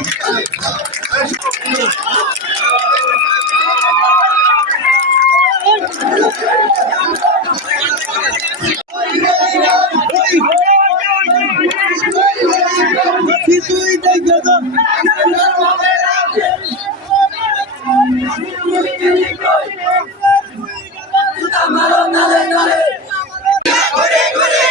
মুখের মাটি দিয়া সারা বাংলায় রক্ত দিয়া করে করে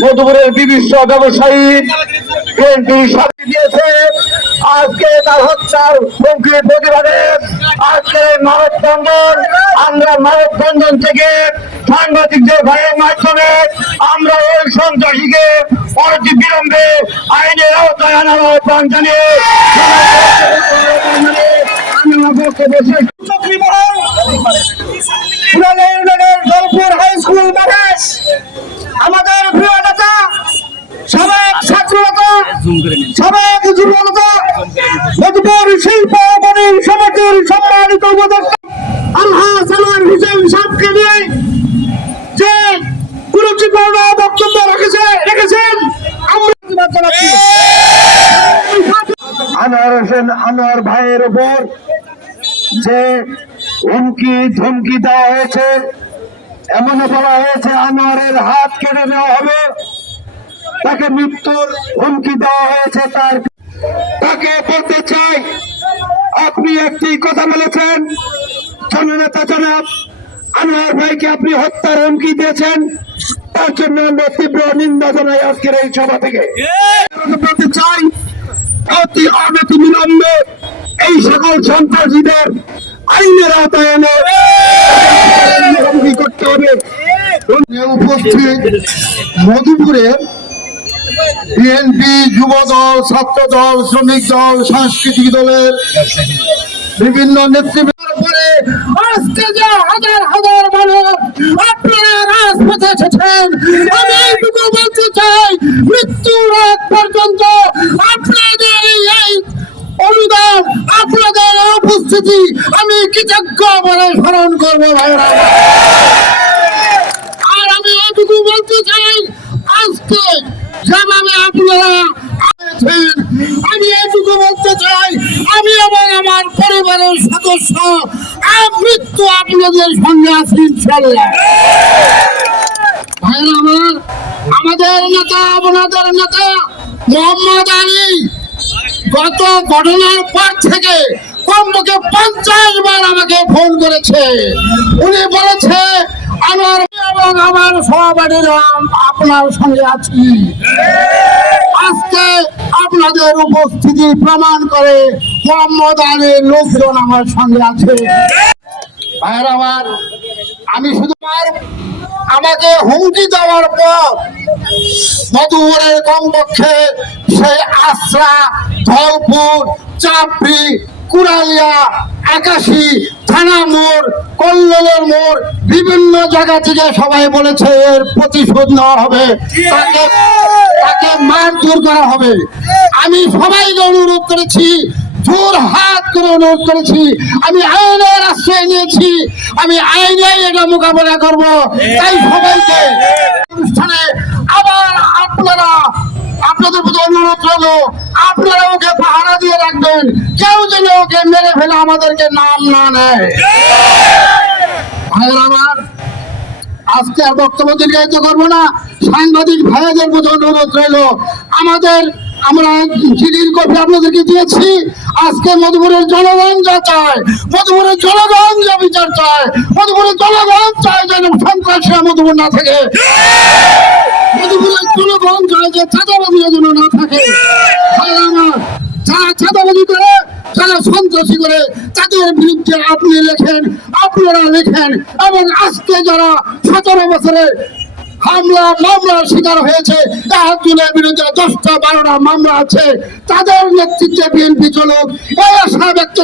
মধুপুরের বিভিন্ন ব্যবসায়ী বিএনপি সাথে দিয়েছে। আজকে তার হত্যার হুমকির প্রতিবাদে আজকে মানববন্ধন, আমরা মানববন্ধন থেকে সাংবাদিকদের ভাইয়ের মাধ্যমে আমরা ওই সন্ত্রাসীকে অনতি বিলম্বে আইনের আওতায় আনার আহ্বান জানিয়ে আমি বক্তব্য শেষ সাবেক যুব নেতা মধুপুর শিল্প বনের সমিতির সম্মানিত উপদেষ্টা আল্লাহ সালোয়ার হোসেন সাহেবকে যে গুরুত্বপূর্ণ বক্তব্য রেখেছে রেখেছেন আমরা আনোয়ার হোসেন, আনোয়ার ভাইয়ের উপর যে হুমকি ধমকি দেওয়া হয়েছে এমন বলা হয়েছে আনোয়ারের হাত কেটে নেওয়া হবে। তাকে মৃত্যুর হুমকি দেওয়া হয়েছে তার তাকে বলতে চাই, আপনি একটি কথা বলেছেন। জননেতা জনাব, আনোয়ার ভাইকে আপনি হত্যার হুমকি দিয়েছেন। তার জন্য আমরা তীব্র নিন্দা জানাই আজকের এই সভা থেকে। বলতে চাই, অতি অনতি বিলম্বে এই সকল সন্ত্রাসীদের আইনের আওতায় এনে করতে হবে। উপস্থিত মধুপুরে বিএনপি যুব দল ছাত্র দল শ্রমিক দল, সাংস্কৃতিক দলের বিভিন্ন আজকে হাজার হাজার আমি মৃত্যুর পর্যন্ত আপনাদের উপস্থিতি, আমি কৃতজ্ঞ বলে স্মরণ করব ভাইরা আর আমি এটুকু বলতে চাই, আজকে যেভাবে আপনারা আমি এটুকু বলতে চাই, আমি এবং আমার পরিবারের সদস্য মৃত্যু আপনাদের সঙ্গে আছি ইনশাল্লাহ ভাইরা আমার, আমাদের নেতা, আপনাদের নেতা, মোহাম্মদ আলী, গত ঘটনার পর থেকে কমপক্ষে পঞ্চাশ বার আমাকে ফোন করেছে। উনি বলেছে, আমার এবং আমার সহপাঠীরা আপনার সঙ্গে আছি। আজকে আপনাদের উপস্থিতি প্রমাণ করে মোহাম্মদ আলীর লোকজন আমার সঙ্গে আছে। আমার, আমি শুধু আমাকে হুমকি দেওয়ার পর মধুপুরের কমপক্ষে সেই আশ্রা, ধলপুর, চাপড়ি কুড়ালিয়া আকাশি থানা মোড় কল্লোলের মোড় বিভিন্ন জায়গা থেকে সবাই বলেছে এর প্রতিশোধ নেওয়া হবে। তাকে তাকে মারধর করা হবে। আমি সবাইকে অনুরোধ করেছি জোর হাত করে অনুরোধ করেছি। আমি আইনের আশ্রয় নিয়েছি। আমি আইনে এটা মোকাবেলা করব। তাই সবাইকে অনুষ্ঠানে আপনাদের প্রতি অনুরোধ রইল। আপনারা ওকে পাহারা দিয়ে রাখবেন। কেউ যেন ওকে মেরে ফেলে আমাদেরকে নাম না নেয়। আমার, আজকে আর বক্তব্য দীর্ঘায়িত করব না। সাংবাদিক ভাইয়াদের প্রতি অনুরোধ রইল। আমাদের আমরা চিঠির কপি আপনাদেরকে দিয়েছি। আজকে মধুপুরের জনগণ যা চায়, মধুপুরের জনগণ যা বিচার চায়, মধুপুরের জনগণ চায় যেন সন্ত্রাসীরা মধুপুর না থাকে। মধুপুরের জনগণ চায় যে চাঁদাবাদী যেন না থাকে। যারা চাঁদাবাদী করে, যারা সন্ত্রাসী করে, তাদের বিরুদ্ধে আপনি লেখেন, আপনারা লেখেন, এবং আজকে যারা সতেরো বছরে হামলা, মামলার শিকার হয়েছে। তাহাজুলের বিরুদ্ধে দশটা বারোটা মামলা আছে। তাদের নেতৃত্বে বিএনপি চলুক। এই আশা ব্যক্ত